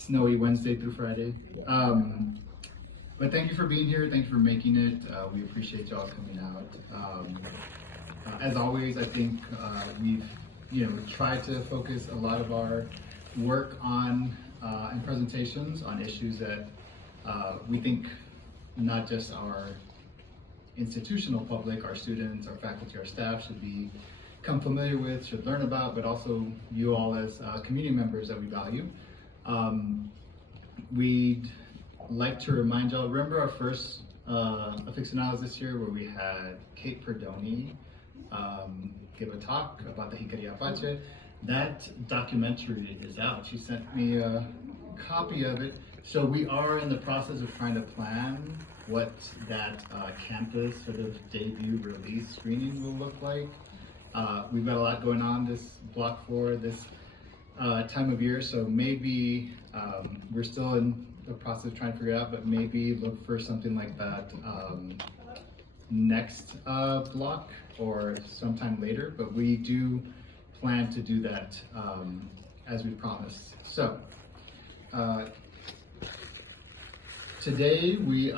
snowy Wednesday through Friday. But thank you for being here. Thank you for making it. We appreciate y'all coming out. As always, I think we've tried to focus a lot of our work on and presentations on issues that we think not just our institutional public, our students, our faculty, our staff should become familiar with, should learn about, but also you all as community members that we value. We'd like to remind y'all, remember our first aficionados this year where we had Kate Perdoni give a talk about the Hikaria Apache. That documentary is out. She sent me a copy of it. So we are in the process of trying to plan what that campus sort of debut release screening will look like. We've got a lot going on this block for this time of year, so maybe we're still in the process of trying to figure it out, but maybe look for something like that next block or sometime later, but we do plan to do that as we promised. So today we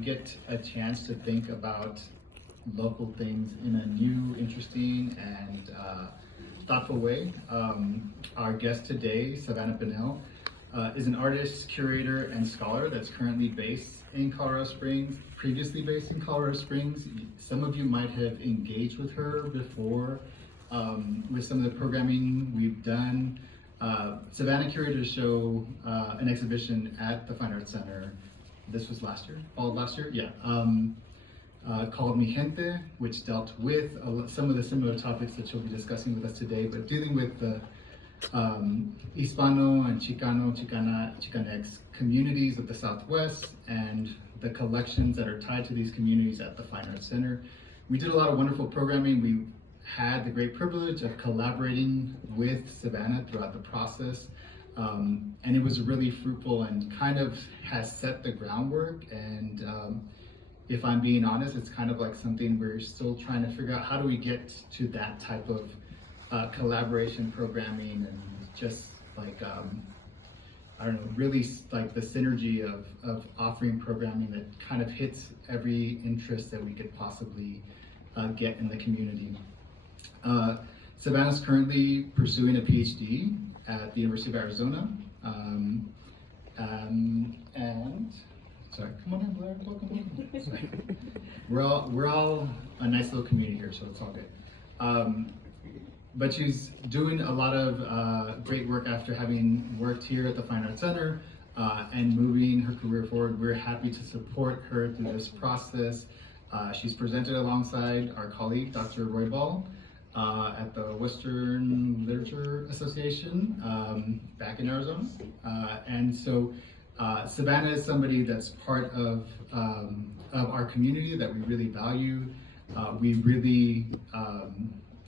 get a chance to think about local things in a new, interesting, and thoughtful way. Our guest today, Savanah Pennell, is an artist, curator, and scholar that's currently based in Colorado Springs, previously based in Colorado Springs. Some of you might have engaged with her before with some of the programming we've done. Savanah curated a show, an exhibition at the Fine Arts Center. This was last year, fall of last year? Yeah. Called Mi Gente, which dealt with some of the similar topics that she'll be discussing with us today, but dealing with the Hispano and Chicano, Chicanx communities of the Southwest and the collections that are tied to these communities at the Fine Arts Center. We did a lot of wonderful programming. We had the great privilege of collaborating with Savanah throughout the process. And it was really fruitful and kind of has set the groundwork. And if I'm being honest, it's kind of like something we're still trying to figure out, how do we get to that type of collaboration programming and just like, I don't know, really like the synergy of offering programming that kind of hits every interest that we could possibly get in the community. Savanah's currently pursuing a PhD at the University of Arizona. And sorry, come on in, Blair. Welcome. We're all a nice little community here, so it's all good. But she's doing a lot of great work after having worked here at the Fine Arts Center and moving her career forward. We're happy to support her through this process. She's presented alongside our colleague, Dr. Roy Ball, at the Western Literature Association back in Arizona. And so Savanah is somebody that's part of our community that we really value. We really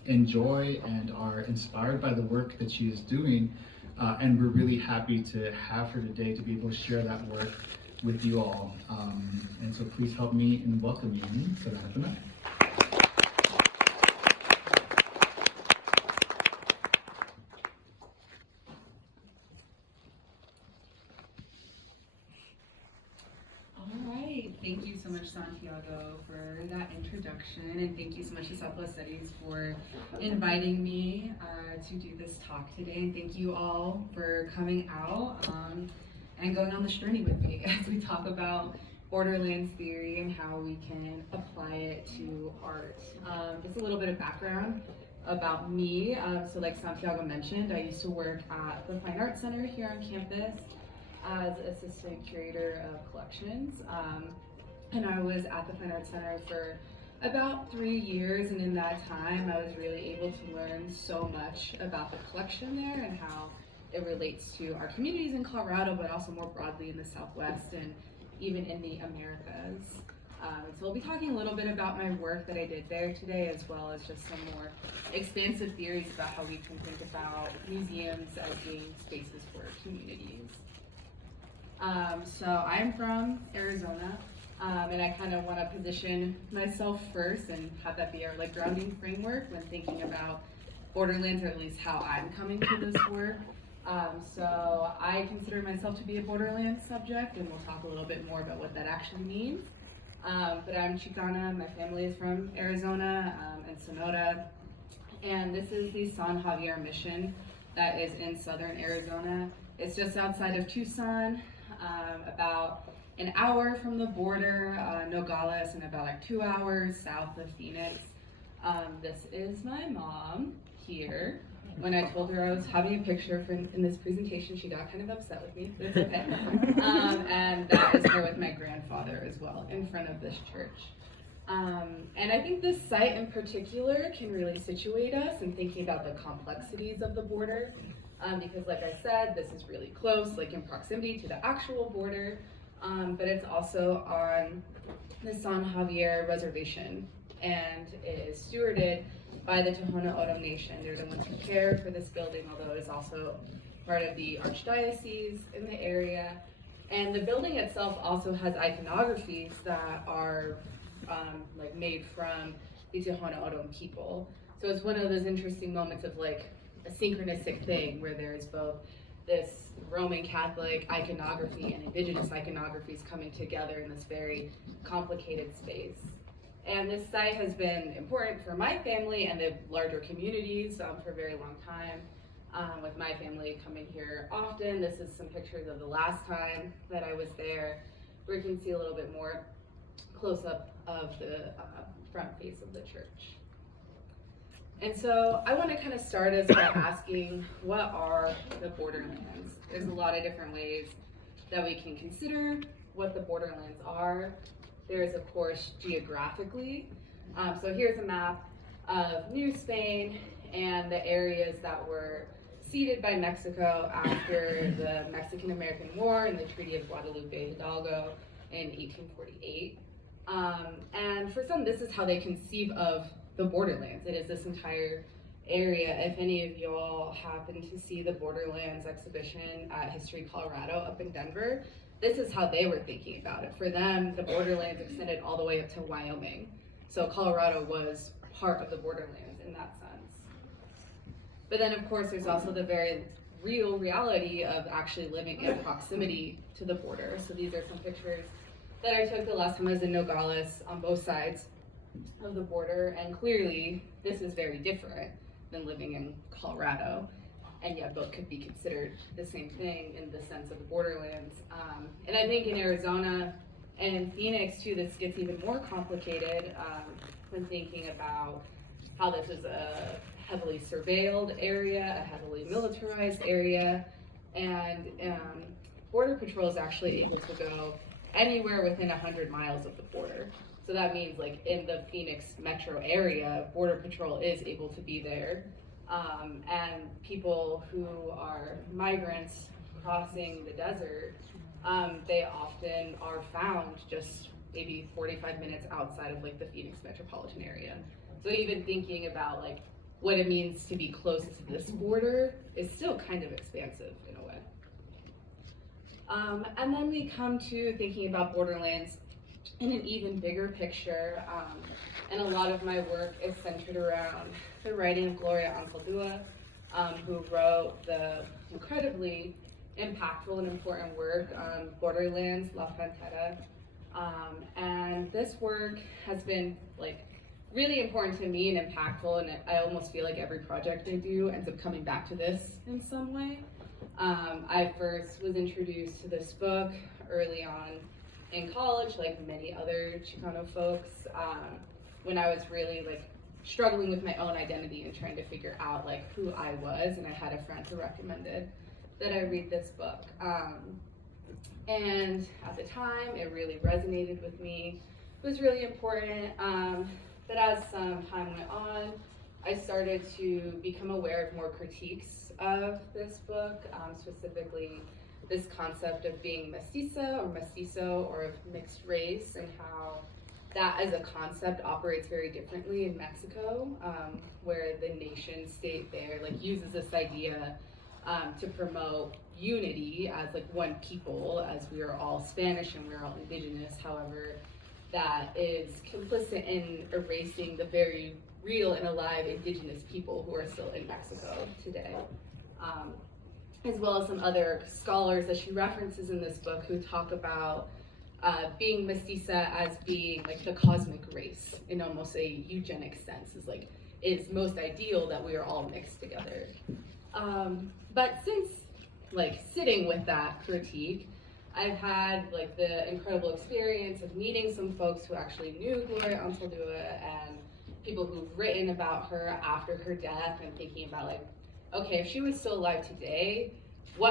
enjoy and are inspired by the work that she is doing. And we're really happy to have her today to be able to share that work with you all. And so please help me in welcoming Savanah Pennell. Thank you so much, Santiago, for that introduction, and thank you so much to Southwest Studies for inviting me to do this talk today, and thank you all for coming out and going on this journey with me as we talk about Borderlands theory and how we can apply it to art. Just a little bit of background about me. So like Santiago mentioned, I used to work at the Fine Arts Center here on campus as assistant curator of collections. And I was at the Fine Arts Center for about 3 years, and in that time I was really able to learn so much about the collection there and how it relates to our communities in Colorado, but also more broadly in the Southwest and even in the Americas. So we'll be talking a little bit about my work that I did there today, as well as just some more expansive theories about how we can think about museums as being spaces for communities. So I'm from Arizona, and I kind of want to position myself first and have that be our grounding framework when thinking about Borderlands, or at least how I'm coming to this work. So I consider myself to be a Borderlands subject, and we'll talk a little bit more about what that actually means. But I'm Chicana, my family is from Arizona and Sonora, and this is the San Javier mission that is in southern Arizona. It's just outside of Tucson, about an hour from the border, Nogales, and about like 2 hours south of Phoenix. This is my mom here. When I told her I was having a picture in this presentation, she got kind of upset with me, but it's okay. And that is her with my grandfather as well in front of this church. And I think this site in particular can really situate us in thinking about the complexities of the border. Because like I said, this is really close, like in proximity to the actual border, but it's also on the San Javier Reservation, and it is stewarded by the Tohono O'odham Nation. They're the ones who care for this building, although it's also part of the archdiocese in the area. And the building itself also has iconographies that are like made from the Tohono O'odham people. So it's one of those interesting moments of like a synchronistic thing where there's both this Roman Catholic iconography and indigenous iconographies coming together in this very complicated space. And this site has been important for my family and the larger communities for a very long time. With my family coming here often. This is some pictures of the last time that I was there, where you can see a little bit more close up of the front face of the church. And so I want to kind of start us by asking, what are the borderlands? There's a lot of different ways that we can consider what the borderlands are. There's, of course, geographically. So here's a map of New Spain and the areas that were ceded by Mexico after the Mexican-American War and the Treaty of Guadalupe Hidalgo in 1848. And for some, this is how they conceive of the borderlands. It is this entire area. If any of y'all happen to see the Borderlands exhibition at History Colorado up in Denver, this is how they were thinking about it. For them, the borderlands extended all the way up to Wyoming. So Colorado was part of the borderlands in that sense. But then, of course, there's also the very real reality of actually living in proximity to the border. So these are some pictures that I took the last time I was in Nogales on both sides of the border. And clearly, this is very different than living in Colorado. And yet both could be considered the same thing in the sense of the borderlands. And I think in Arizona and in Phoenix too, this gets even more complicated when thinking about how this is a heavily surveilled area, a heavily militarized area, and Border Patrol is actually able to go anywhere within 100 miles of the border. So that means like in the Phoenix metro area, Border Patrol is able to be there. And people who are migrants crossing the desert, they often are found just maybe 45 minutes outside of like the Phoenix metropolitan area. So even thinking about like what it means to be close to this border is still kind of expansive in a way. And then we come to thinking about borderlands in an even bigger picture, and a lot of my work is centered around the writing of Gloria Anzaldúa, who wrote the incredibly impactful and important work, Borderlands, La Frontera. And this work has been like really important to me and impactful, and I almost feel like every project I do ends up coming back to this in some way. I first was introduced to this book early on in college, like many other Chicano folks, when I was really like struggling with my own identity and trying to figure out like who I was, and I had a friend who recommended that I read this book. And at the time, it really resonated with me. It was really important, but as some time went on, I started to become aware of more critiques of this book, specifically this concept of being mestiza or mestizo or of mixed race, and how that as a concept operates very differently in Mexico, where the nation state there like uses this idea to promote unity as like one people, as we are all Spanish and we're all indigenous. However, that is complicit in erasing the very real and alive indigenous people who are still in Mexico today. as well as some other scholars that she references in this book who talk about being mestiza as being like the cosmic race in almost a eugenic sense, is like it's most ideal that we are all mixed together. But since like sitting with that critique, I've had like the incredible experience of meeting some folks who actually knew Gloria Anzaldúa and people who've written about her after her death and thinking about like, okay, if she was still alive today,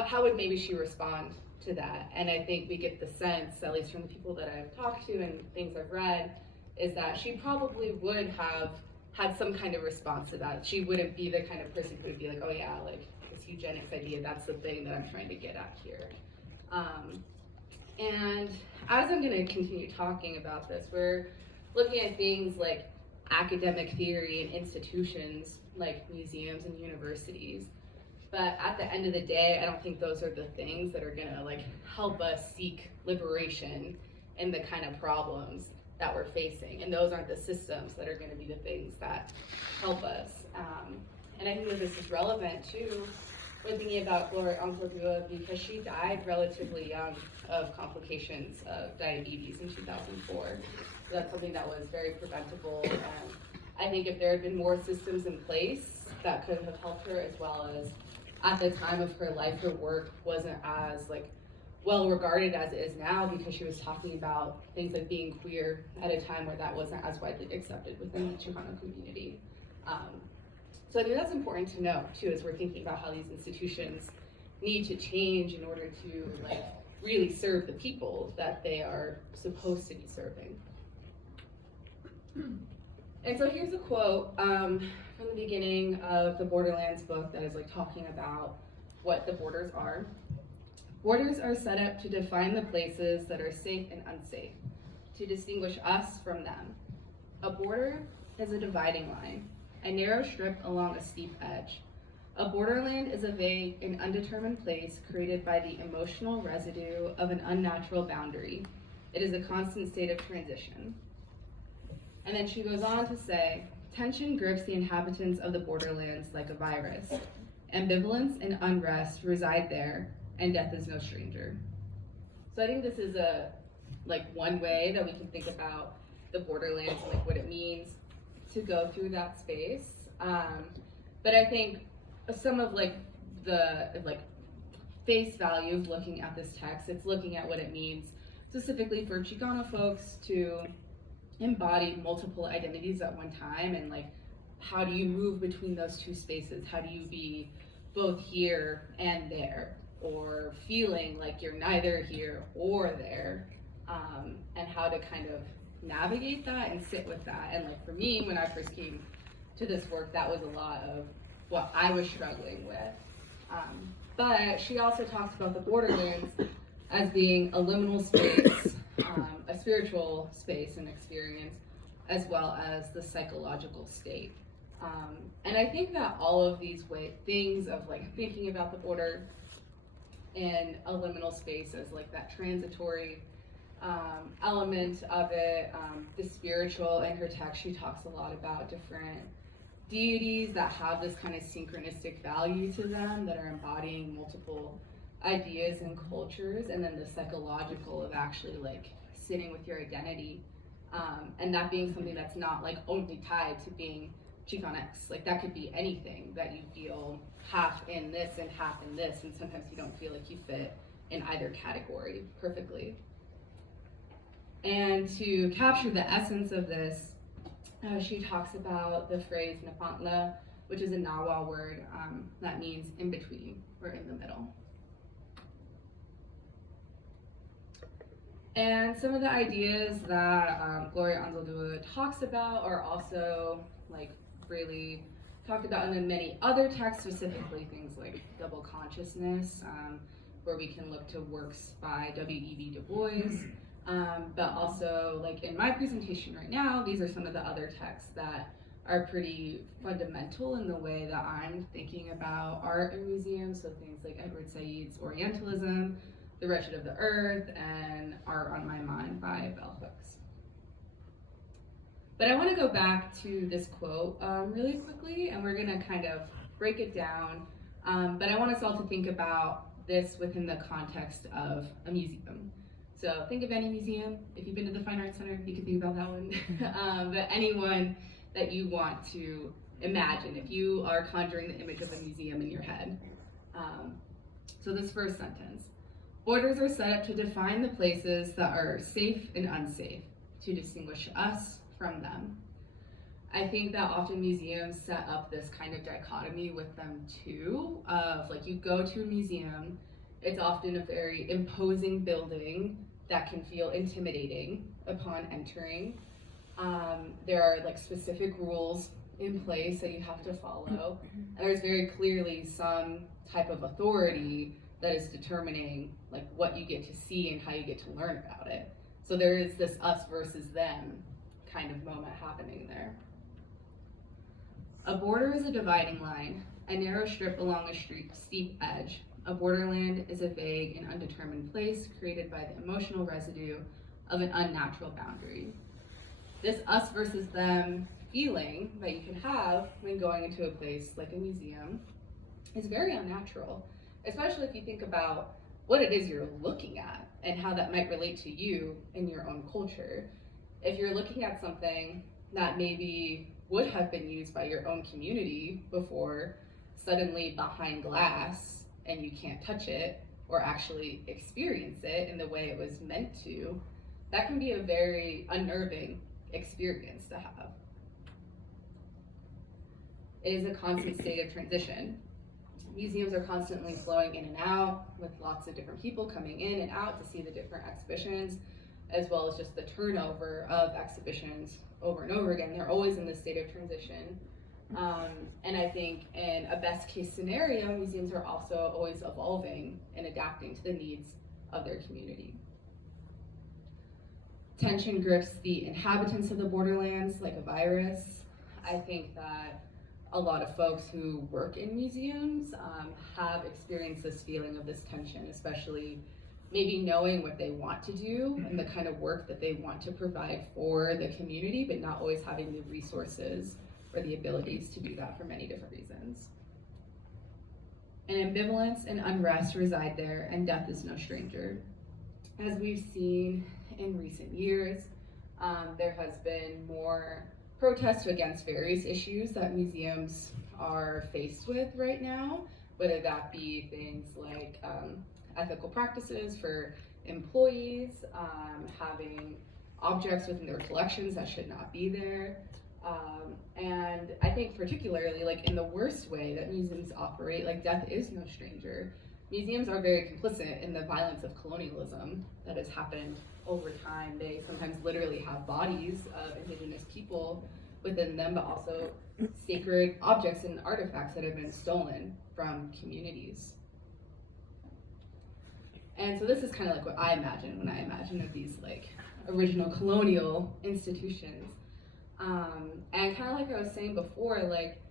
how would maybe she respond to that? And I think we get the sense, at least from the people that I've talked to and things I've read, is that she probably would have had some kind of response to that. She wouldn't be the kind of person who would be like, oh yeah, like this eugenics idea, that's the thing that I'm trying to get at here. And as I'm going to continue talking about this, we're looking at things like academic theory and institutions like museums and universities. But at the end of the day, I don't think those are the things that are going to like help us seek liberation in the kind of problems that we're facing. And those aren't the systems that are going to be the things that help us. And I think that this is relevant too when thinking about Gloria Anzaldúa, because she died relatively young of complications of diabetes in 2004. So that's something that was very preventable. And I think if there had been more systems in place that could have helped her, as well as at the time of her life, her work wasn't as like well regarded as it is now, because she was talking about things like being queer at a time where that wasn't as widely accepted within the Chicano community. So I think that's important to know too, as we're thinking about how these institutions need to change in order to like really serve the people that they are supposed to be serving. And so here's a quote from the beginning of the Borderlands book that is like talking about what the borders are. Borders are set up to define the places that are safe and unsafe, to distinguish us from them. A border is a dividing line, a narrow strip along a steep edge. A borderland is a vague and undetermined place created by the emotional residue of an unnatural boundary. It is a constant state of transition. And then she goes on to say, tension grips the inhabitants of the borderlands like a virus. Ambivalence and unrest reside there, and death is no stranger. So I think this is one way that we can think about the borderlands, like what it means to go through that space. But I think some of the face value of looking at this text, it's looking at what it means specifically for Chicano folks to embody multiple identities at one time, and like how do you move between those two spaces? How do you be both here and there, or feeling like you're neither here or there, and how to kind of navigate that and sit with that. And like for me, when I first came to this work, that was a lot of what I was struggling with. But she also talks about the borderlands as being a liminal space, a spiritual space and experience, as well as the psychological state. And I think that all of these things of like thinking about the border and a liminal space as like that transitory element of it, the spiritual. In her text, she talks a lot about different deities that have this kind of synchronistic value to them, that are embodying multiple ideas and cultures, and then the psychological of actually like sitting with your identity, and that being something that's not like only tied to being Chicanx. Like that could be anything that you feel half in this and half in this, and sometimes you don't feel like you fit in either category perfectly. And to capture the essence of this, she talks about the phrase Nepantla, which is a Nahuatl word that means in between or in the middle. And some of the ideas that Gloria Anzaldúa talks about are also like really talked about in the many other texts, specifically things like double consciousness, where we can look to works by W.E.B. Du Bois. But also, like in my presentation right now, these are some of the other texts that are pretty fundamental in the way that I'm thinking about art and museums. So things like Edward Said's Orientalism, The Wretched of the Earth, and Art on My Mind by Bell Hooks. But I want to go back to this quote really quickly, and we're going to kind of break it down But I want us all to think about this within the context of a museum. So think of any museum. If you've been to the Fine Arts Center, you can think about that one. But anyone that you want to imagine, if you are conjuring the image of a museum in your head. So this first sentence, borders are set up to define the places that are safe and unsafe, to distinguish us from them. I think that often museums set up this kind of dichotomy with them too, of like you go to a museum, it's often a very imposing building that can feel intimidating upon entering. There are like specific rules in place that you have to follow, and there's very clearly some type of authority that is determining like what you get to see and how you get to learn about it. So there is this us versus them kind of moment happening there. A border is a dividing line, a narrow strip along a steep edge. A borderland is a vague and undetermined place created by the emotional residue of an unnatural boundary. This us versus them feeling that you can have when going into a place like a museum is very unnatural, especially if you think about what it is you're looking at and how that might relate to you in your own culture. If you're looking at something that maybe would have been used by your own community before, suddenly behind glass, and you can't touch it or actually experience it in the way it was meant to, that can be a very unnerving experience to have. It is a constant state of transition. Museums are constantly flowing in and out with lots of different people coming in and out to see the different exhibitions, as well as just the turnover of exhibitions over and over again. They're always in this state of transition. And I think in a best case scenario, museums are also always evolving and adapting to the needs of their community. Tension grips the inhabitants of the borderlands like a virus. I think that a lot of folks who work in museums have experienced this feeling of this tension, especially maybe knowing what they want to do and the kind of work that they want to provide for the community, but not always having the resources or the abilities to do that for many different reasons. An ambivalence and unrest reside there, and death is no stranger. As we've seen in recent years, there has been more protests against various issues that museums are faced with right now, whether that be things like ethical practices for employees, having objects within their collections that should not be there. And I think particularly like in the worst way that museums operate, like death is no stranger. Museums are very complicit in the violence of colonialism that has happened over time. They sometimes literally have bodies of indigenous people within them, but also sacred objects and artifacts that have been stolen from communities. And so this is kind of like what I imagine when I imagine of these like original colonial institutions. And kind of like I was saying before, like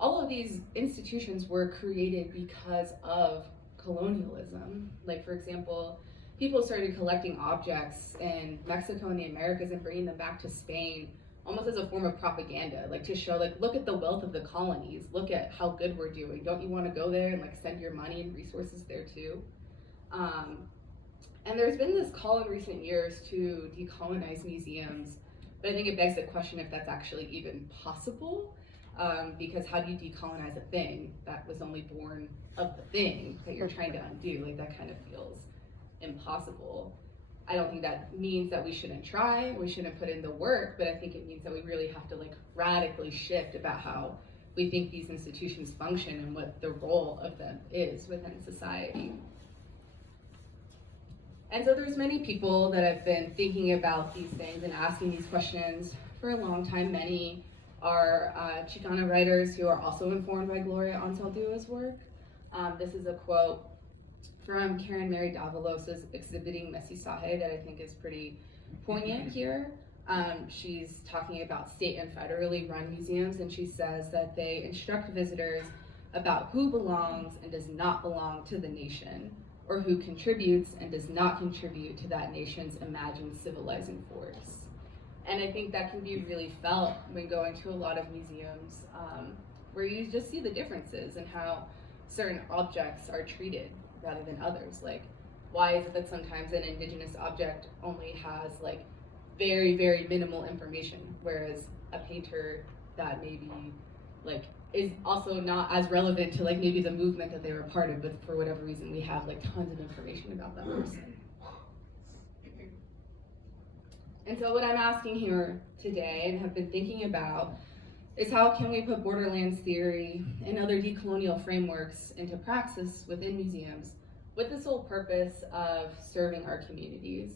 all of these institutions were created because of colonialism. Like for example, people started collecting objects in Mexico and the Americas and bringing them back to Spain almost as a form of propaganda, like to show like, look at the wealth of the colonies, look at how good we're doing. Don't you want to go there and like send your money and resources there too? And there's been this call in recent years to decolonize museums, but I think it begs the question if that's actually even possible, because how do you decolonize a thing that was only born of the thing that you're trying to undo? Like that kind of feels impossible. I don't think that means that we shouldn't try, we shouldn't put in the work, but I think it means that we really have to like radically shift about how we think these institutions function and what the role of them is within society. And so there's many people that have been thinking about these things and asking these questions for a long time. Many are Chicana writers who are also informed by Gloria Anzaldua's work. This is a quote from Karen Mary Davalos's Exhibiting Mestizaje that I think is pretty poignant here. She's talking about state and federally run museums, and she says that they instruct visitors about who belongs and does not belong to the nation, or who contributes and does not contribute to that nation's imagined civilizing force. And I think that can be really felt when going to a lot of museums, where you just see the differences in how certain objects are treated rather than others. Like, why is it that sometimes an indigenous object only has like very, very minimal information, whereas a painter that maybe like is also not as relevant to like maybe the movement that they were a part of, but for whatever reason we have like tons of information about that person. And so what I'm asking here today and have been thinking about is how can we put Borderlands theory and other decolonial frameworks into praxis within museums with the sole purpose of serving our communities.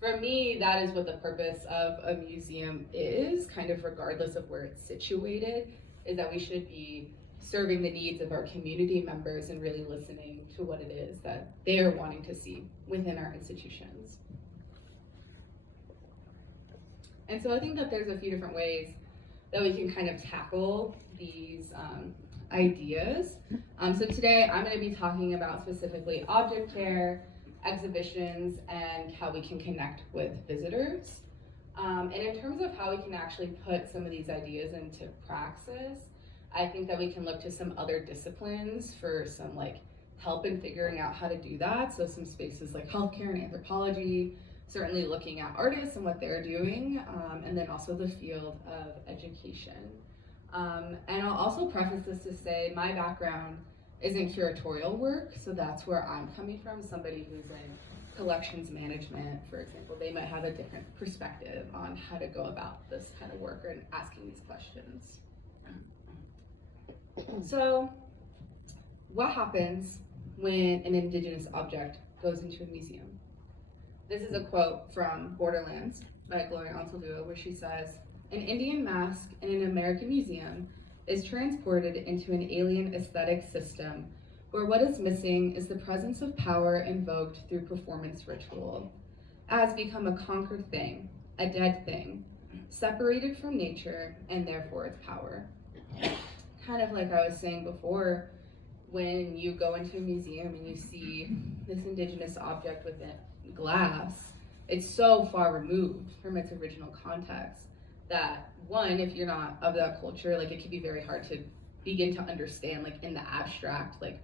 For me, that is what the purpose of a museum is, kind of regardless of where it's situated, is that we should be serving the needs of our community members and really listening to what it is that they're wanting to see within our institutions. And so I think that there's a few different ways that we can kind of tackle these ideas. So today I'm going to be talking about specifically object care, exhibitions, and how we can connect with visitors. And in terms of how we can actually put some of these ideas into praxis, I think that we can look to some other disciplines for some like help in figuring out how to do that. So some spaces like healthcare and anthropology, certainly looking at artists and what they're doing, and then also the field of education. And I'll also preface this to say my background is in curatorial work, so that's where I'm coming from. Somebody who's in collections management, for example, they might have a different perspective on how to go about this kind of work and asking these questions. So, what happens when an indigenous object goes into a museum? This is a quote from Borderlands by Gloria Anzaldúa, where she says, "An Indian mask in an American museum is transported into an alien aesthetic system where what is missing is the presence of power invoked through performance ritual. It has become a conquered thing, a dead thing, separated from nature and therefore its power." Kind of like I was saying before, when you go into a museum and you see this indigenous object within glass, it's so far removed from its original context that one, if you're not of that culture, like it can be very hard to begin to understand like in the abstract like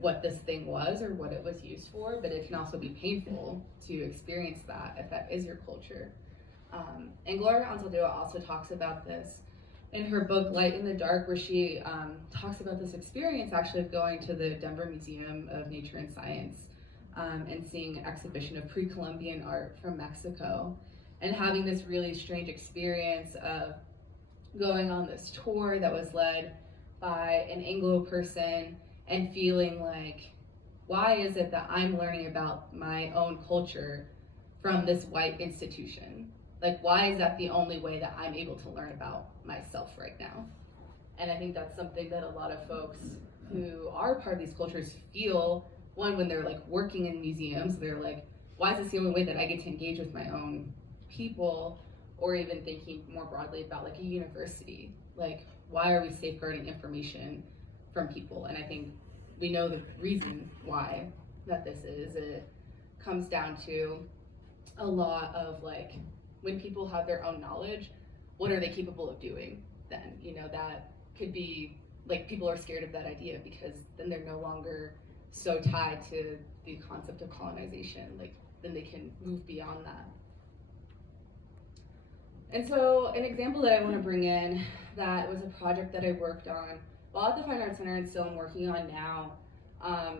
what this thing was or what it was used for, but it can also be painful to experience that if that is your culture. And Gloria Anzaldúa also talks about this in her book Light in the Dark, where she talks about this experience actually of going to the Denver Museum of Nature and Science and seeing an exhibition of pre-Columbian art from Mexico and having this really strange experience of going on this tour that was led by an Anglo person and feeling like, why is it that I'm learning about my own culture from this white institution? Like, why is that the only way that I'm able to learn about myself right now? And I think that's something that a lot of folks who are part of these cultures feel, one, when they're like working in museums, they're like, why is this the only way that I get to engage with my own people? Or even thinking more broadly about like a university, like why are we safeguarding information from people? And I think we know the reason why that this is. It comes down to a lot of like, when people have their own knowledge, what are they capable of doing then? You know, that could be like people are scared of that idea because then they're no longer so tied to the concept of colonization, like then they can move beyond that. And so an example that I want to bring in that was a project that I worked on while at the Fine Arts Center and still I'm working on now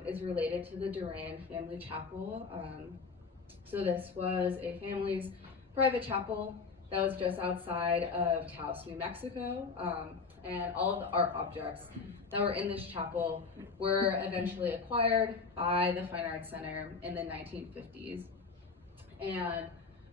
is related to the Duran Family Chapel. So this was a family's private chapel that was just outside of Taos, New Mexico. And all of the art objects that were in this chapel were eventually acquired by the Fine Arts Center in the 1950s. And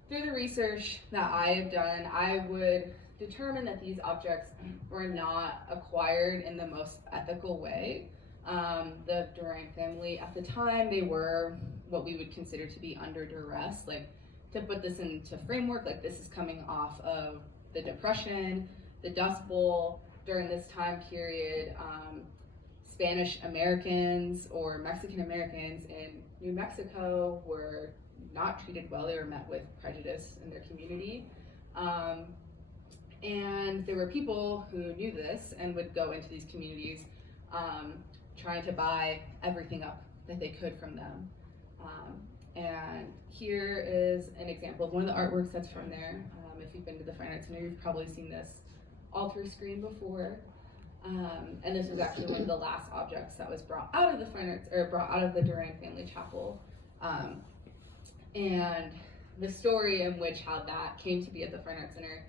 through the research that I have done, I would determine that these objects were not acquired in the most ethical way. The Duran family, at the time, they were what we would consider to be under duress. Like, to put this into framework, like this is coming off of the Depression, the Dust Bowl. During this time period, Spanish Americans or Mexican Americans in New Mexico were not treated well. They were met with prejudice in their community. And there were people who knew this and would go into these communities trying to buy everything up that they could from them. And here is an example of one of the artworks that's from there. If you've been to the Fine Arts Center, you've probably seen this altar screen before. And this was actually one of the last objects that was brought out of the Fine Arts, or brought out of the Duran family chapel. And the story in which how that came to be at the Fine Arts Center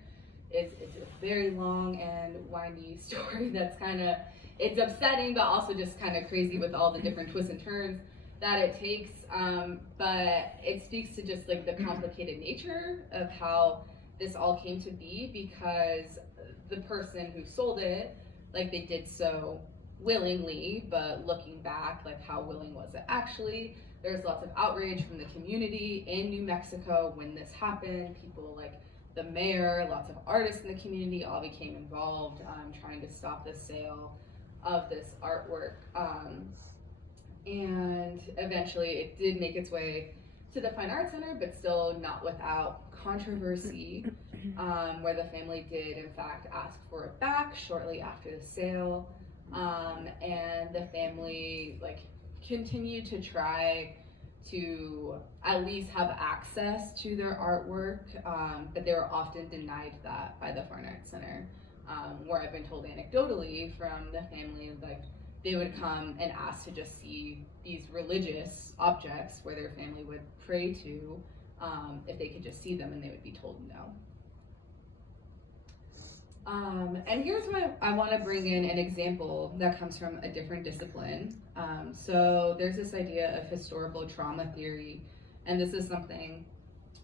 it's a very long and windy story that's kind of, it's upsetting, but also just kind of crazy with all the different twists and turns that it takes. But it speaks to just like the complicated nature of how this all came to be, because the person who sold it, like they did so willingly, but looking back, like how willing was it actually? There's lots of outrage from the community in New Mexico when this happened. People like the mayor, lots of artists in the community all became involved trying to stop the sale of this artwork. And eventually it did make its way to the Fine Arts Center, but still not without controversy, where the family did in fact ask for it back shortly after the sale. And the family like continued to try to at least have access to their artwork, but they were often denied that by the Fine Arts Center, where I've been told anecdotally from the family, like they would come and ask to just see these religious objects where their family would pray to, if they could just see them, and they would be told no. And here's why I want to bring in an example that comes from a different discipline. So there's this idea of historical trauma theory, and this is something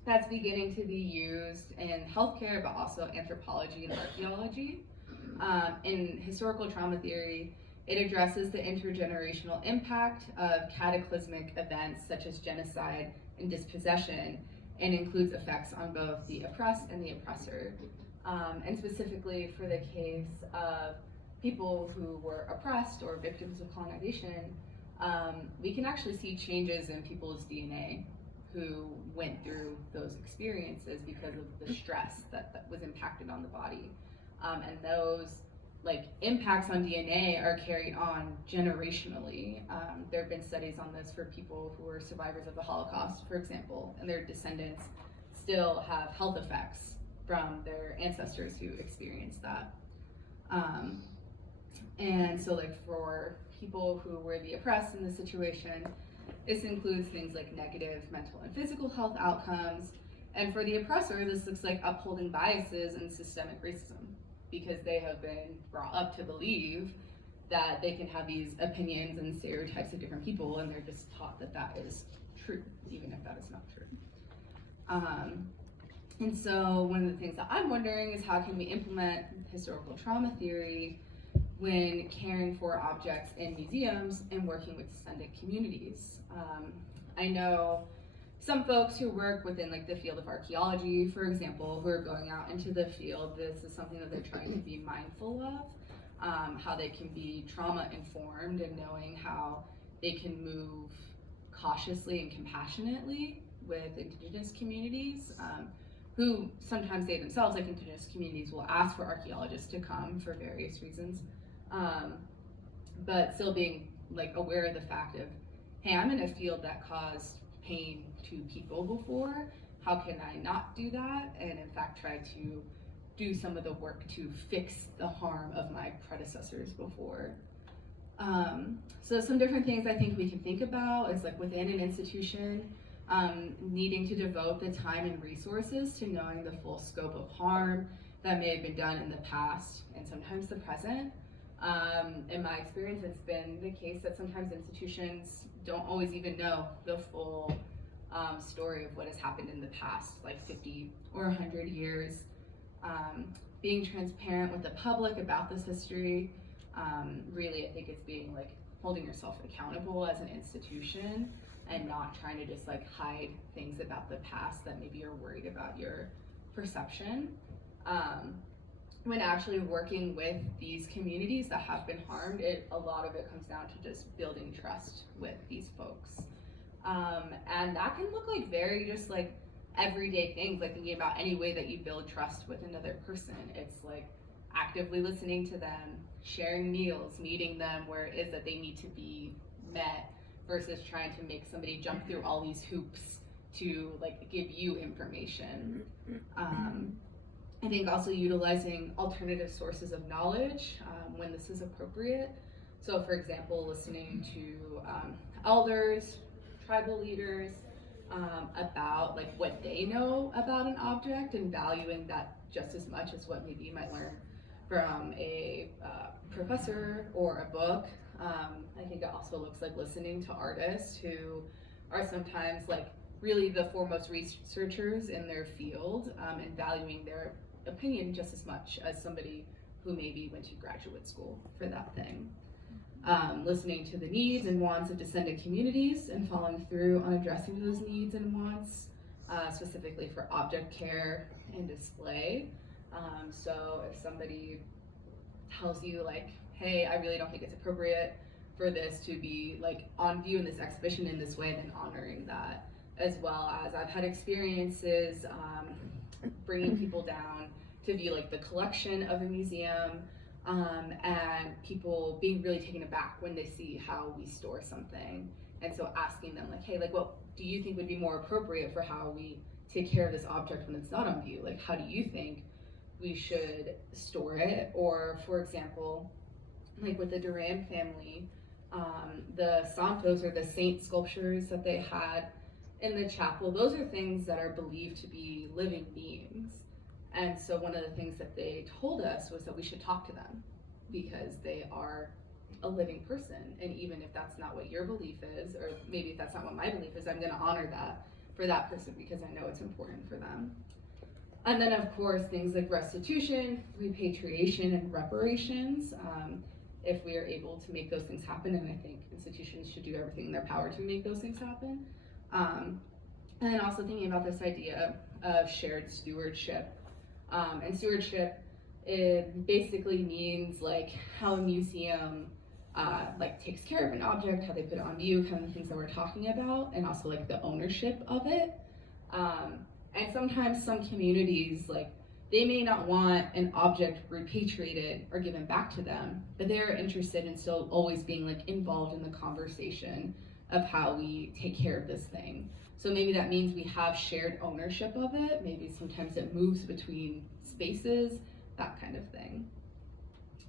that's beginning to be used in healthcare, but also anthropology and archaeology. In historical trauma theory, it addresses the intergenerational impact of cataclysmic events such as genocide and dispossession, and includes effects on both the oppressed and the oppressor. And specifically for the case of people who were oppressed or victims of colonization, we can actually see changes in people's DNA who went through those experiences because of the stress that was impacted on the body. And those like impacts on DNA are carried on generationally. There have been studies on this for people who were survivors of the Holocaust, for example, and their descendants still have health effects from their ancestors who experienced that. And so like for people who were the oppressed in this situation, this includes things like negative mental and physical health outcomes. And for the oppressor, this looks like upholding biases and systemic racism, because they have been brought up to believe that they can have these opinions and stereotypes of different people, and they're just taught that that is true, even if that is not true. And so one of the things that I'm wondering is how can we implement historical trauma theory when caring for objects in museums and working with descendant communities? I know some folks who work within like the field of archaeology, for example, who are going out into the field. This is something that they're trying to be mindful of, how they can be trauma informed and knowing how they can move cautiously and compassionately with indigenous communities, who sometimes they themselves, like indigenous communities, will ask for archaeologists to come for various reasons, but still being like aware of the fact of, hey, I'm in a field that caused pain to people before, how can I not do that, and in fact try to do some of the work to fix the harm of my predecessors before. So some different things I think we can think about is like within an institution, needing to devote the time and resources to knowing the full scope of harm that may have been done in the past and sometimes the present. In my experience, it's been the case that sometimes institutions don't always even know the full story of what has happened in the past, like 50 or 100 years. Being transparent with the public about this history, really I think it's being like holding yourself accountable as an institution and not trying to just like hide things about the past that maybe you're worried about your perception. When actually working with these communities that have been harmed, a lot of it comes down to just building trust with these folks. And that can look like very just like everyday things, like thinking about any way that you build trust with another person. It's like actively listening to them, sharing meals, meeting them where it is that they need to be met, versus trying to make somebody jump through all these hoops to like give you information. I think also utilizing alternative sources of knowledge when this is appropriate. So for example, listening to elders, tribal leaders, about like what they know about an object and valuing that just as much as what maybe you might learn from a professor or a book. I think it also looks like listening to artists who are sometimes like really the foremost researchers in their field, and valuing their opinion just as much as somebody who maybe went to graduate school for that thing. Listening to the needs and wants of descendant communities and following through on addressing those needs and wants, specifically for object care and display. So if somebody tells you like, hey, I really don't think it's appropriate for this to be like on view in this exhibition in this way, then honoring that. As well as I've had experiences bringing people down to view like the collection of a museum, and people being really taken aback when they see how we store something. And so asking them like, hey, like what do you think would be more appropriate for how we take care of this object when it's not on view? Like how do you think we should store it? Or for example, like with the Duran family, the santos or the saint sculptures that they had in the chapel, those are things that are believed to be living beings. And so one of the things that they told us was that we should talk to them because they are a living person. And even if that's not what your belief is, or maybe if that's not what my belief is, I'm gonna honor that for that person because I know it's important for them. And then of course, things like restitution, repatriation, and reparations. If we are able to make those things happen, and I think institutions should do everything in their power to make those things happen. And then also thinking about this idea of shared stewardship. And stewardship, it basically means like how a museum like takes care of an object, how they put it on view, kind of the things that we're talking about, and also like the ownership of it. And sometimes some communities, like they may not want an object repatriated or given back to them, but they're interested in still always being like involved in the conversation of how we take care of this thing. So maybe that means we have shared ownership of it. Maybe sometimes it moves between spaces, that kind of thing.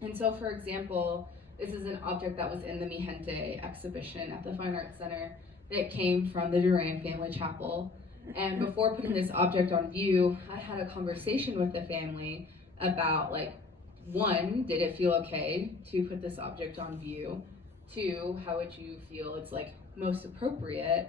And so for example, this is an object that was in the Mi Gente exhibition at the Fine Arts Center that came from the Duran family chapel. And before putting this object on view, I had a conversation with the family about like, one, did it feel okay to put this object on view? Two, how would you feel it's like most appropriate?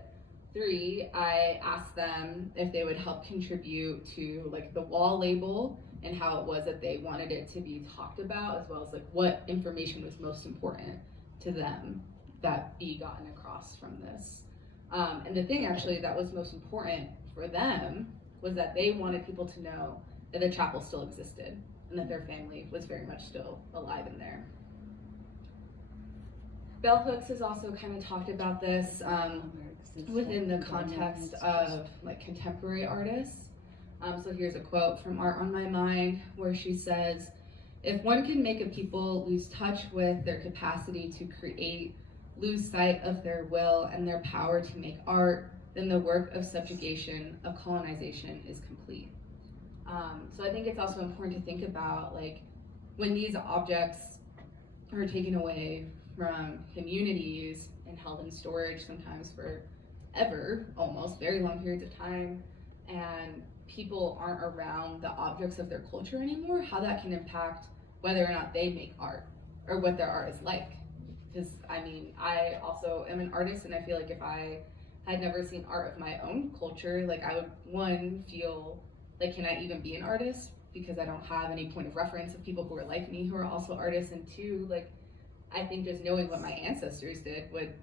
Three, I asked them if they would help contribute to like the wall label and how it was that they wanted it to be talked about, as well as like what information was most important to them that be gotten across from this. And the thing actually that was most important for them was that they wanted people to know that the chapel still existed and that their family was very much still alive in there. Bell Hooks has also kind of talked about this within the context of like contemporary artists. So here's a quote from Art on My Mind where she says, "If one can make a people lose touch with their capacity to create, lose sight of their will and their power to make art, then the work of subjugation, of colonization is complete." So I think it's also important to think about like when these objects are taken away from communities and held in storage sometimes for ever, almost very long periods of time, and people aren't around the objects of their culture anymore, how that can impact whether or not they make art or what their art is like. Because I mean, I also am an artist, and I feel like if I had never seen art of my own culture, like I would, one, feel like, can I even be an artist? Because I don't have any point of reference of people who are like me who are also artists. And two, like, I think just knowing what my ancestors did would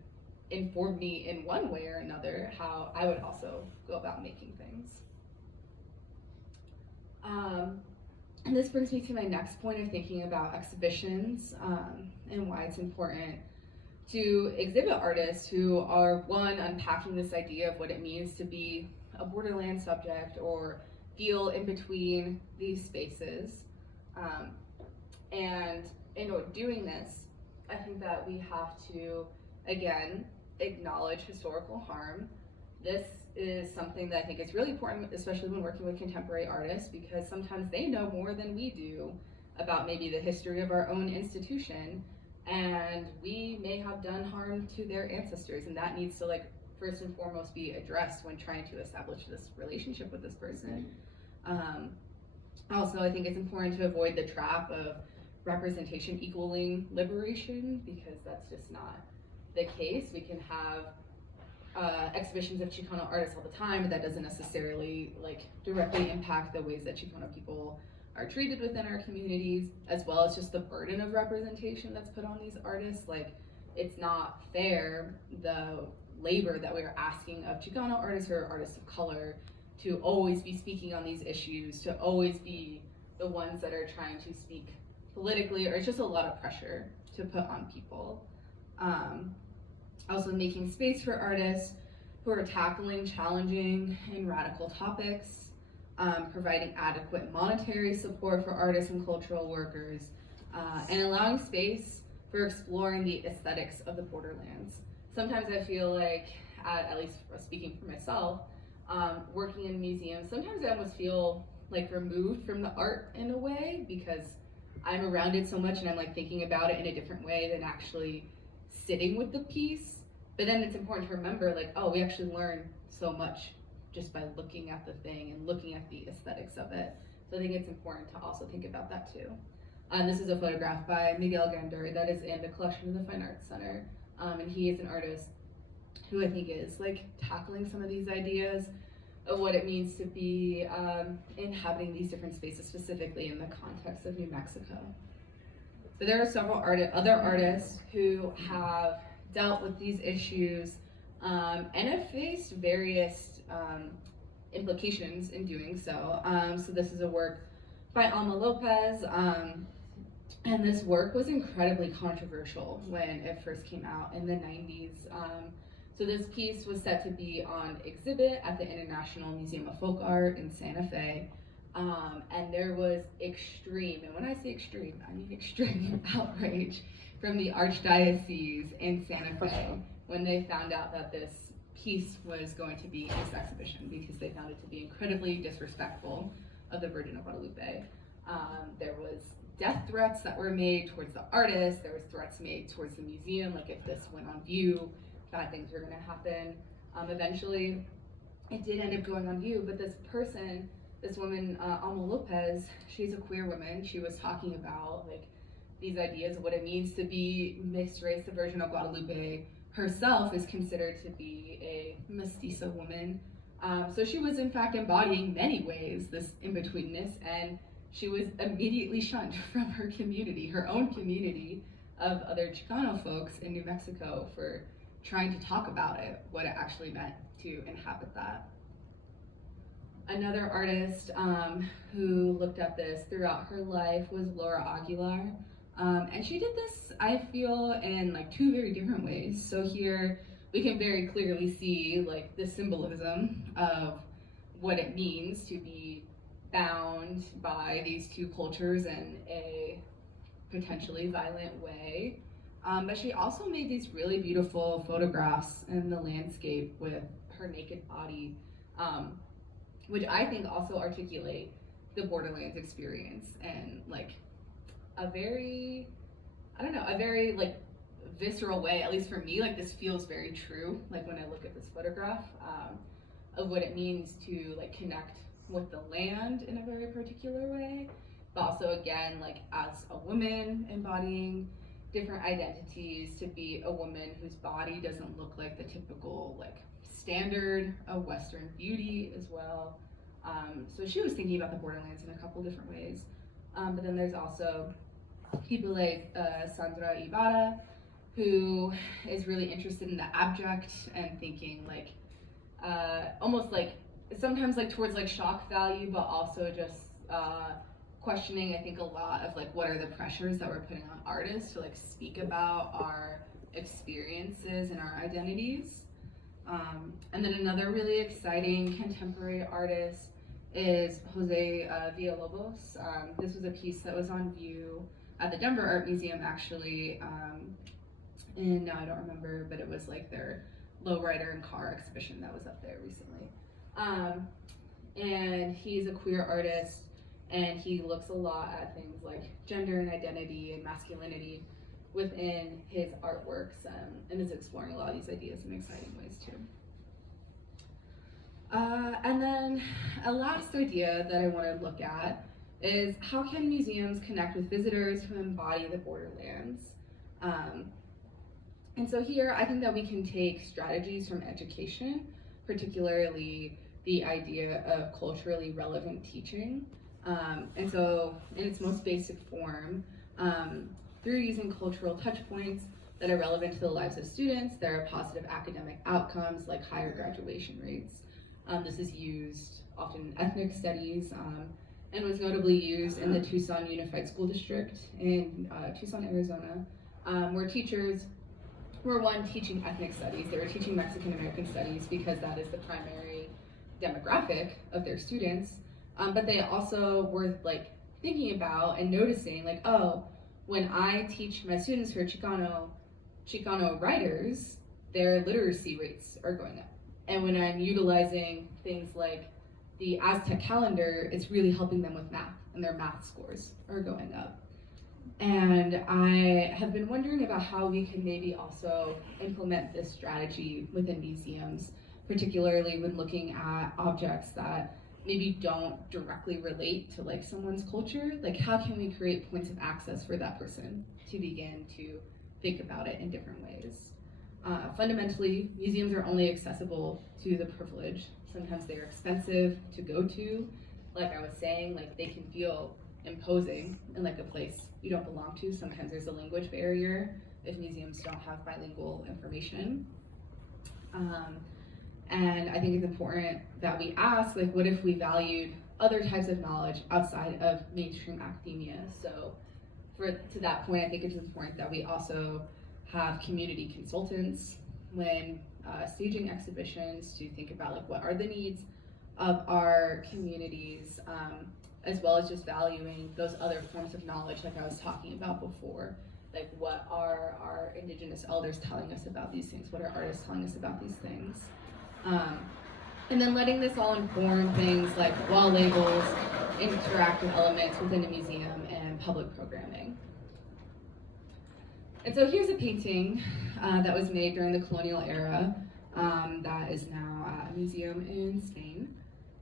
inform me in one way or another how I would also go about making things. And this brings me to my next point of thinking about exhibitions, and why it's important to exhibit artists who are, one, unpacking this idea of what it means to be a borderland subject or feel in between these spaces, And in doing this, I think that we have to, again, acknowledge historical harm. This is something that I think is really important, especially when working with contemporary artists, because sometimes they know more than we do about maybe the history of our own institution, and we may have done harm to their ancestors, and that needs to, like, first and foremost be addressed when trying to establish this relationship with this person. Also, I think it's important to avoid the trap of representation equaling liberation, because that's just not the case. We can have exhibitions of Chicano artists all the time, but that doesn't necessarily like directly impact the ways that Chicano people are treated within our communities, as well as just the burden of representation that's put on these artists. Like, it's not fair, the labor that we are asking of Chicano artists or artists of color to always be speaking on these issues, to always be the ones that are trying to speak politically, or it's just a lot of pressure to put on people. Also making space for artists who are tackling challenging and radical topics, providing adequate monetary support for artists and cultural workers, and allowing space for exploring the aesthetics of the borderlands. Sometimes I feel like, at least speaking for myself, working in museums, sometimes I almost feel like removed from the art in a way, because I'm around it so much and I'm like thinking about it in a different way than actually sitting with the piece. But then it's important to remember, like, oh, we actually learn so much just by looking at the thing and looking at the aesthetics of it. So I think it's important to also think about that too. This is a photograph by Miguel Gander that is in the collection of the Fine Arts Center. And he is an artist who I think is like tackling some of these ideas of what it means to be inhabiting these different spaces, specifically in the context of New Mexico. So there are several other artists who have dealt with these issues and have faced various implications in doing so. So this is a work by Alma Lopez, and this work was incredibly controversial when it first came out in the 90s. So this piece was set to be on exhibit at the International Museum of Folk Art in Santa Fe. And there was extreme, and when I say extreme, I mean extreme outrage from the Archdiocese in Santa Fe when they found out that this piece was going to be in this exhibition, because they found it to be incredibly disrespectful of the Virgin of Guadalupe. There was death threats that were made towards the artist, there was threats made towards the museum, like if this went on view, bad things were gonna happen. Eventually, it did end up going on view, but this person, this woman, Alma Lopez, she's a queer woman. She was talking about like these ideas of what it means to be mixed race. The Virgin of Guadalupe herself is considered to be a mestiza woman. So she was in fact embodying many ways this in-betweenness, and she was immediately shunned from her community, her own community of other Chicano folks in New Mexico, for trying to talk about it, what it actually meant to inhabit that. Another artist who looked at this throughout her life was Laura Aguilar. And she did this, I feel, in like two very different ways. So here we can very clearly see like the symbolism of what it means to be bound by these two cultures in a potentially violent way. But she also made these really beautiful photographs in the landscape with her naked body, which I think also articulate the Borderlands experience and like a very, I don't know, a very like visceral way, at least for me. Like this feels very true, like when I look at this photograph, of what it means to like connect with the land in a very particular way, but also again, like as a woman embodying different identities, to be a woman whose body doesn't look like the typical like standard of Western beauty as well. So she was thinking about the Borderlands in a couple different ways. But then there's also people like Sandra Ibarra, who is really interested in the abject and thinking like almost like sometimes like towards like shock value, but also just questioning, I think, a lot of like what are the pressures that we're putting on artists to like speak about our experiences and our identities. And then another really exciting contemporary artist is Jose Villalobos. This was a piece that was on view at the Denver Art Museum actually, and now I don't remember, but it was like their lowrider and car exhibition that was up there recently. And he's a queer artist, and he looks a lot at things like gender and identity and masculinity within his artworks, and is exploring a lot of these ideas in exciting ways too. And then a last idea that I want to look at is how can museums connect with visitors who embody the borderlands? And so here I think that we can take strategies from education, particularly the idea of culturally relevant teaching. And so in its most basic form, through using cultural touch points that are relevant to the lives of students, there are positive academic outcomes like higher graduation rates. This is used often in ethnic studies, and was notably used in the Tucson Unified School District in Tucson, Arizona, where teachers were teaching ethnic studies. They were teaching Mexican American studies because that is the primary demographic of their students. But they also were like thinking about and noticing like, oh, when I teach my students who are Chicano writers, their literacy rates are going up. And when I'm utilizing things like the Aztec calendar, it's really helping them with math, and their math scores are going up. And I have been wondering about how we can maybe also implement this strategy within museums, particularly when looking at objects that maybe don't directly relate to like someone's culture. Like how can we create points of access for that person to begin to think about it in different ways? Fundamentally, museums are only accessible to the privileged. Sometimes they're expensive to go to. Like I was saying, like they can feel imposing in like a place you don't belong to. Sometimes there's a language barrier if museums don't have bilingual information. And I think it's important that we ask, like, what if we valued other types of knowledge outside of mainstream academia? So to that point, I think it's important that we also have community consultants when staging exhibitions to think about like what are the needs of our communities, as well as just valuing those other forms of knowledge like I was talking about before. Like what are our Indigenous elders telling us about these things? What are artists telling us about these things? And then letting this all inform things like wall labels, interactive elements within a museum, and public programming. And so here's a painting that was made during the colonial era that is now at a museum in Spain.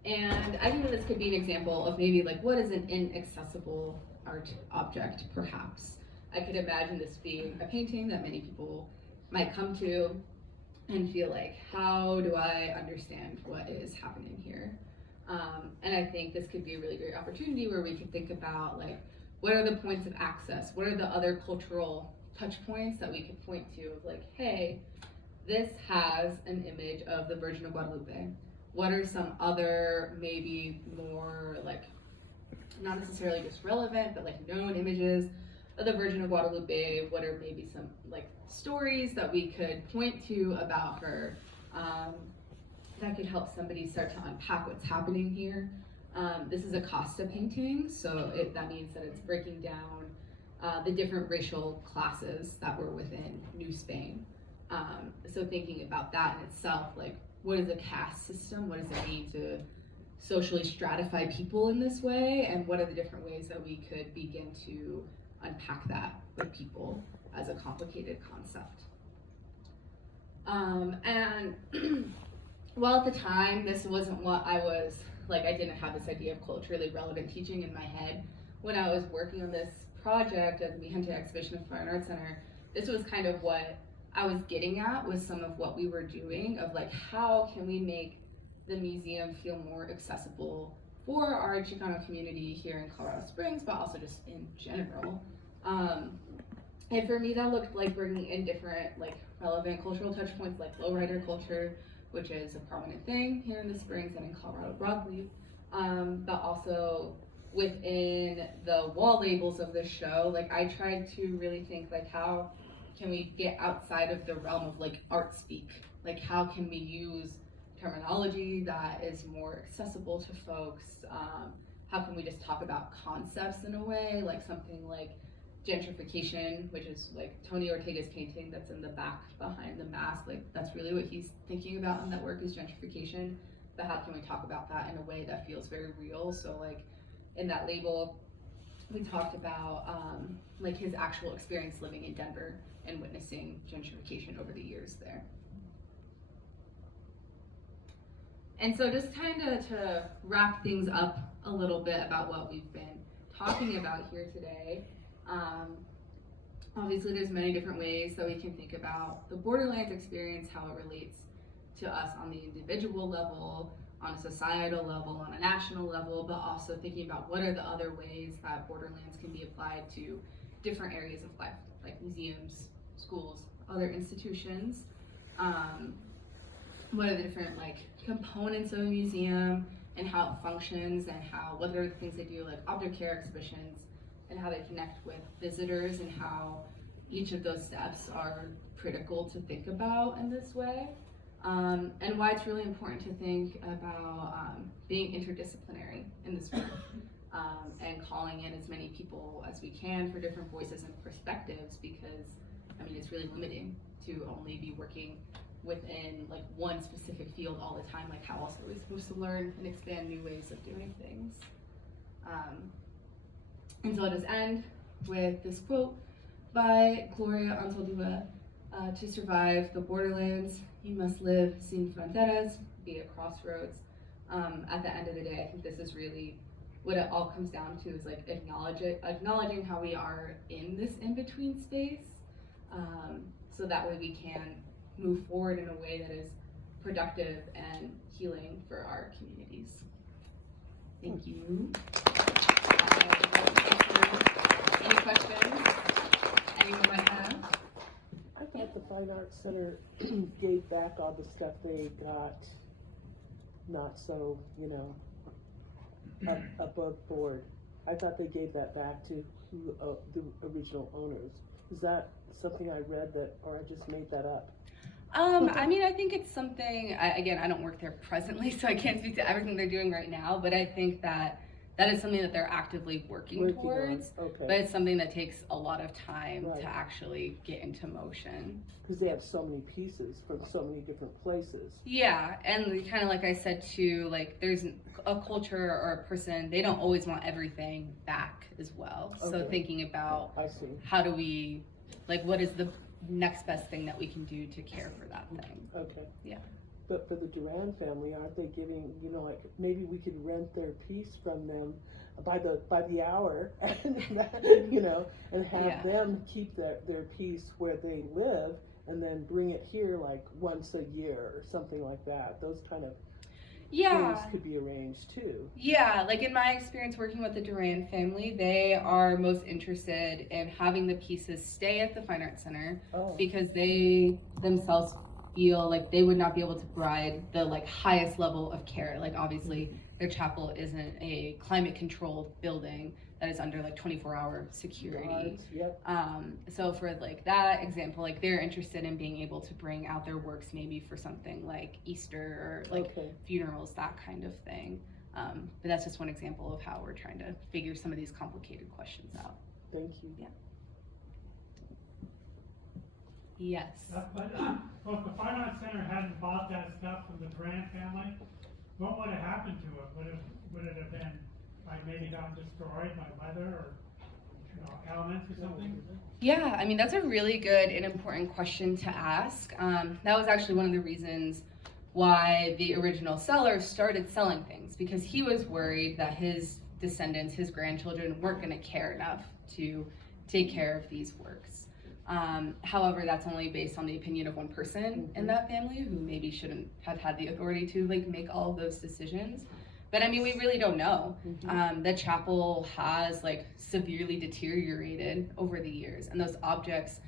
And I think that this could be an example of maybe like what is an inaccessible art object, perhaps. I could imagine this being a painting that many people might come to and feel like, how do I understand what is happening here? And I think this could be a really great opportunity where we could think about like, what are the points of access? What are the other cultural touch points that we could point to of like, hey, this has an image of the Virgin of Guadalupe. What are some other maybe more like, not necessarily just relevant, but like known images of the Virgin of Guadalupe? What are maybe some like stories that we could point to about her that could help somebody start to unpack what's happening here? This is a Costa painting, so that means that it's breaking down the different racial classes that were within New Spain. So thinking about that in itself, like what is a caste system? What does it mean to socially stratify people in this way? And what are the different ways that we could begin to unpack that with people as a complicated concept? And while at the time this wasn't what I was, like I didn't have this idea of culturally relevant teaching in my head, when I was working on this project at the Mijente exhibition at the Fine Arts Center, this was kind of what I was getting at with some of what we were doing of like, how can we make the museum feel more accessible for our Chicano community here in Colorado Springs, but also just in general. And for me, that looked like bringing in different like relevant cultural touch points like lowrider culture, which is a prominent thing here in the Springs and in Colorado broadly, but also within the wall labels of the show, like I tried to really think like how can we get outside of the realm of like art speak? Like how can we use terminology that is more accessible to folks? How can we just talk about concepts in a way, like something like gentrification, which is like Tony Ortega's painting that's in the back behind the mask, like that's really what he's thinking about in that work is gentrification. But how can we talk about that in a way that feels very real? So like in that label, we talked about like his actual experience living in Denver and witnessing gentrification over the years there. And so just kind of to wrap things up a little bit about what we've been talking about here today. Obviously there's many different ways that we can think about the Borderlands experience, how it relates to us on the individual level, on a societal level, on a national level, but also thinking about what are the other ways that Borderlands can be applied to different areas of life, like museums, schools, other institutions. What are the different like components of a museum and how it functions and what are the things they do, like object care exhibitions, and how they connect with visitors and how each of those steps are critical to think about in this way. And why it's really important to think about being interdisciplinary in this work and calling in as many people as we can for different voices and perspectives, because I mean it's really limiting to only be working within like one specific field all the time. Like how else are we supposed to learn and expand new ways of doing things? And so I'll just end with this quote by Gloria Anzaldúa. To survive the Borderlands, you must live sin fronteras, be at crossroads. At the end of the day, I think this is really what it all comes down to, is like acknowledging how we are in this in-between space, so that way we can move forward in a way that is productive and healing for our communities. Thank you. Any questions anyone might have? I thought the Fine Arts Center gave back all the stuff they got not so, above board. I thought they gave that back to the original owners. Is that something I read or I just made that up? I mean, I think it's something, again, I don't work there presently, so I can't speak to everything they're doing right now, but I think that is something that they're actively working towards, okay. But it's something that takes a lot of time Right. to actually get into motion. Because they have so many pieces from so many different places. Yeah, and kind of like I said too, like there's a culture or a person, they don't always want everything back as well. So Okay. thinking about I see. how do we, like what is the next best thing that we can do to care for that thing? Okay. Yeah. But for the Duran family, aren't they giving, like maybe we could rent their piece from them by the hour, and and have Yeah. them keep their piece where they live, and then bring it here like once a year or something like that. Those kind of things could be arranged too. Yeah, like in my experience working with the Duran family, they are most interested in having the pieces stay at the Fine Arts Center because they themselves feel like they would not be able to provide the like highest level of care. Like obviously their chapel isn't a climate controlled building that is under like 24-hour security. Yep. So for like that example, like they're interested in being able to bring out their works maybe for something like Easter or like funerals, that kind of thing. But that's just one example of how we're trying to figure some of these complicated questions out. Thank you. Yeah. Yes. Well, if the Fine Arts Center hadn't bought that stuff from the Duran family, what would have happened to it? Would it have been like maybe gotten destroyed by weather or elements or something? Yeah, I mean that's a really good and important question to ask. That was actually one of the reasons why the original seller started selling things, because he was worried that his descendants, his grandchildren, weren't going to care enough to take care of these works. However, that's only based on the opinion of one person in that family who maybe shouldn't have had the authority to like make all of those decisions. But I mean, we really don't know. The chapel has like severely deteriorated over the years, and those objects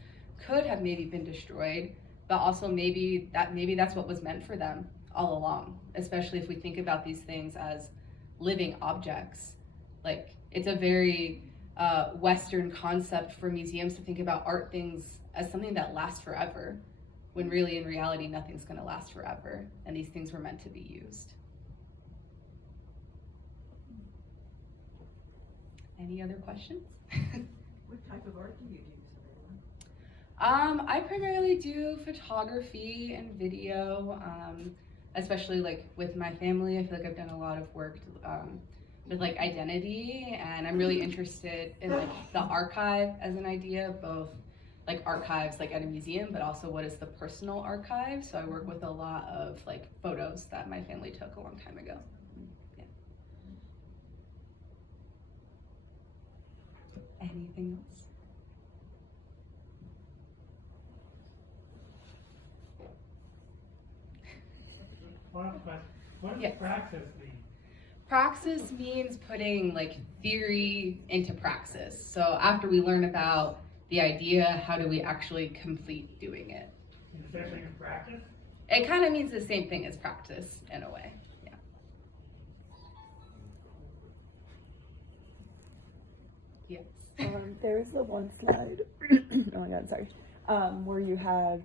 could have maybe been destroyed, but also maybe that's what was meant for them all along, especially if we think about these things as living objects. Like it's a very Western concept for museums to think about art things as something that lasts forever, when really in reality nothing's going to last forever, and these things were meant to be used. Any other questions? What type of art do you do, Savanah? I primarily do photography and video, especially like with my family. I feel like I've done a lot of work with like identity, and I'm really interested in like the archive as an idea, both like archives like at a museum, but also what is the personal archive. So I work with a lot of like photos that my family took a long time ago. Yeah. Anything else? What does Yes. praxis mean? Praxis means putting like theory into praxis. So after we learn about the idea, how do we actually complete doing it? And the same thing as practice? It kind of means the same thing as practice in a way. Yeah. Yes. There was the one slide, oh my god, sorry, where you had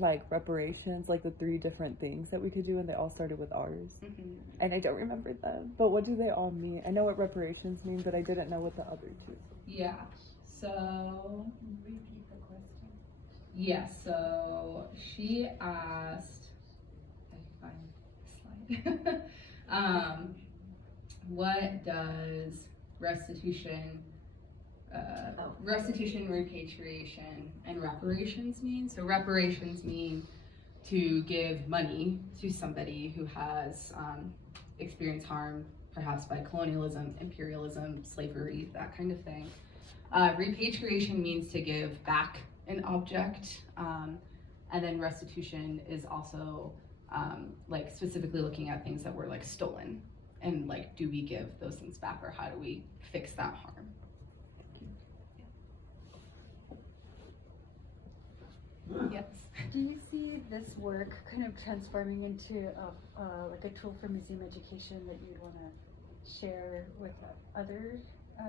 like reparations, like the 3 different things that we could do, and they all started with R's. Mm-hmm. And I don't remember them, but what do they all mean? I know what reparations mean, but I didn't know what the other 2. Yeah. So repeat the question. Yeah. So she asked. I can find the slide. What does restitution, repatriation, and reparations mean? So reparations mean to give money to somebody who has experienced harm, perhaps by colonialism, imperialism, slavery, that kind of thing. Repatriation means to give back an object, and then restitution is also like specifically looking at things that were like stolen, and like, do we give those things back, or how do we fix that harm? Yes. Do you see this work kind of transforming into like a tool for museum education that you'd want to share with other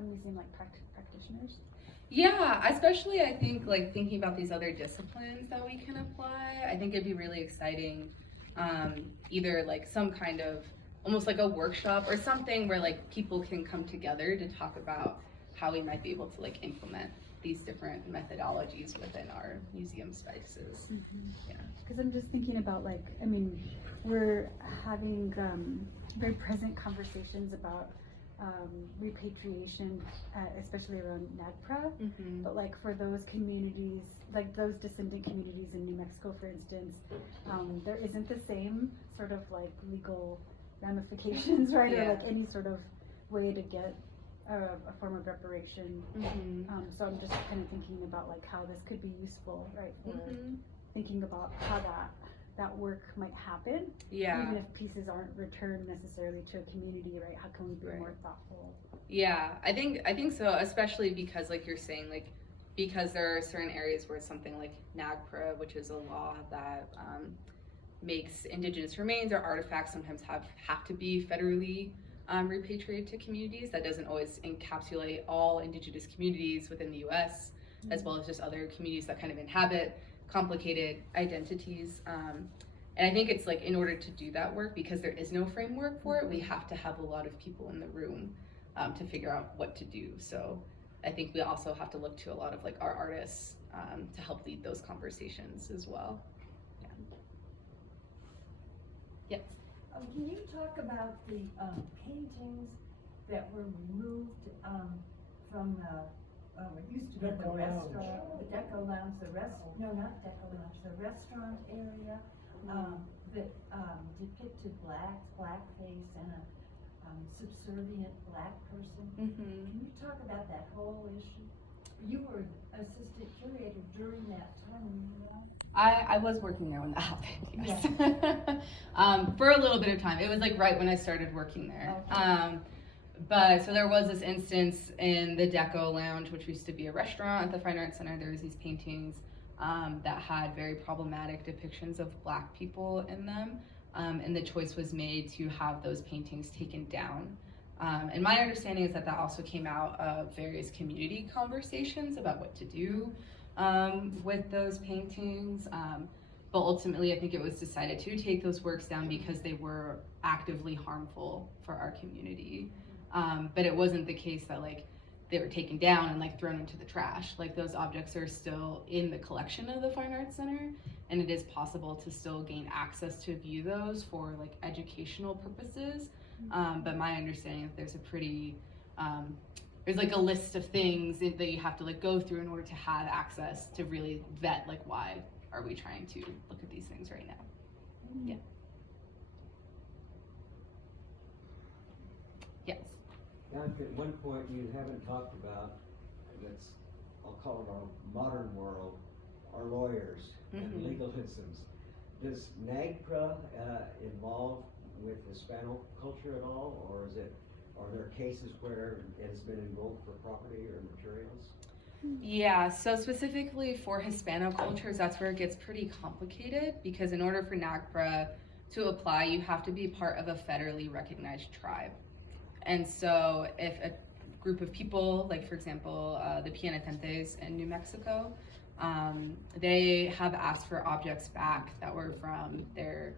museum like practitioners? Yeah, especially I think like thinking about these other disciplines that we can apply. I think it'd be really exciting, either like some kind of almost like a workshop or something where like people can come together to talk about how we might be able to like implement these different methodologies within our museum spaces. Mm-hmm. Yeah. Because I'm just thinking about like, I mean, we're having very present conversations about repatriation, especially around NAGPRA. Mm-hmm. But like for those communities, like those descendant communities in New Mexico, for instance, there isn't the same sort of like legal ramifications, right? Yeah. Or like any sort of way to get a form of reparation. Mm-hmm. So I'm just kind of thinking about like how this could be useful, right? For Mm-hmm. thinking about how that work might happen. Yeah. Even if pieces aren't returned necessarily to a community, right? How can we be Right. more thoughtful? Yeah, I think so, especially because like you're saying, like because there are certain areas where something like NAGPRA, which is a law that makes indigenous remains or artifacts sometimes have to be federally repatriated to communities. That doesn't always encapsulate all indigenous communities within the US, as well as just other communities that kind of inhabit complicated identities. And I think it's like in order to do that work, because there is no framework for it, we have to have a lot of people in the room to figure out what to do. So I think we also have to look to a lot of like our artists to help lead those conversations as well. Yeah. Yes. Can you talk about the paintings that were removed from it used to be the Deco restaurant, Lounge. the Deco Lounge, no, not Deco Lounge, the restaurant area that depicted blackface and a subservient black person. Mm-hmm. Can you talk about that whole issue? You were assistant curator during that time, you know? I was working there when that happened, yes. For a little bit of time. It was like right when I started working there. Okay. But so there was this instance in the Deco Lounge, which used to be a restaurant at the Fine Arts Center. There was these paintings that had very problematic depictions of Black people in them. And the choice was made to have those paintings taken down. And my understanding is that also came out of various community conversations about what to do with those paintings. But ultimately, I think it was decided to take those works down because they were actively harmful for our community. But it wasn't the case that like they were taken down and like thrown into the trash. Like those objects are still in the collection of the Fine Arts Center, and it is possible to still gain access to view those for like educational purposes. But my understanding is there's a pretty there's like a list of things that you have to like go through in order to have access to really vet like why are we trying to look at these things right now. Yeah. Yes. Now, at one point you haven't talked about, that's, I'll call it our modern world, our lawyers and legalisms. Does NAGPRA involve with Hispano culture at all, or are there cases where it has been invoked for property or materials? Yeah, so specifically for Hispano cultures, that's where it gets pretty complicated, because in order for NAGPRA to apply, you have to be part of a federally recognized tribe. And so if a group of people, like for example, the Pianetentes in New Mexico, they have asked for objects back that were from their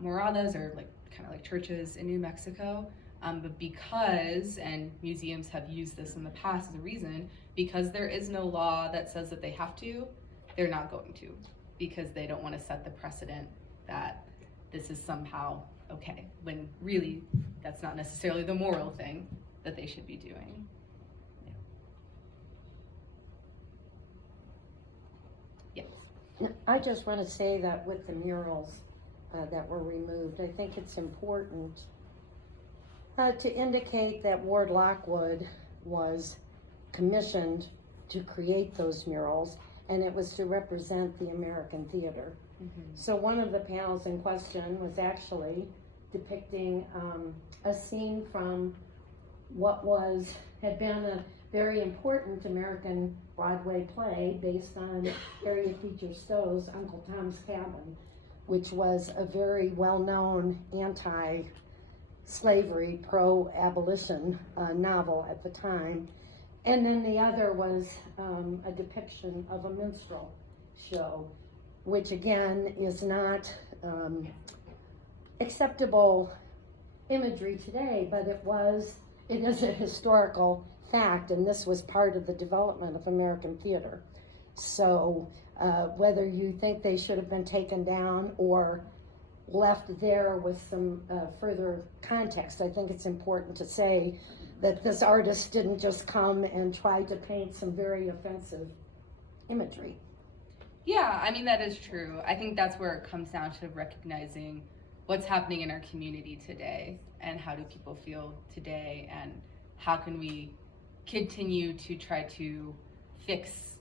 moradas, or like kind of like churches in New Mexico. But because, and museums have used this in the past as a reason, because there is no law that says that they have to, they're not going to, because they don't want to set the precedent that this is somehow okay, when really that's not necessarily the moral thing that they should be doing. Yeah. Yes. I just want to say that with the murals that were removed, I think it's important to indicate that Ward Lockwood was commissioned to create those murals, and it was to represent the American theater. So one of the panels in question was actually depicting a scene from what had been a very important American Broadway play based on Harriet Beecher Stowe's Uncle Tom's Cabin, which was a very well-known anti-slavery, pro-abolition novel at the time. And then the other was a depiction of a minstrel show, which again is not acceptable imagery today, but it is a historical fact, and this was part of the development of American theater. So whether you think they should have been taken down or left there with some further context, I think it's important to say that this artist didn't just come and try to paint some very offensive imagery. Yeah, I mean, that is true. I think that's where it comes down to recognizing what's happening in our community today, and how do people feel today, and how can we continue to try to fix,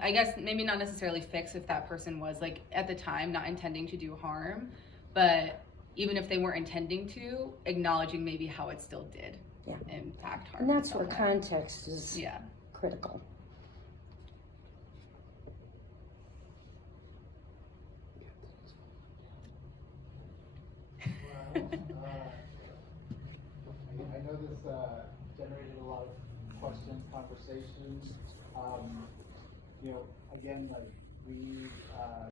I guess maybe not necessarily fix if that person was like at the time not intending to do harm, but even if they weren't intending to, acknowledging maybe how it still did impact harm. And that's where context is critical. I know this generated a lot of questions, conversations. Again, like we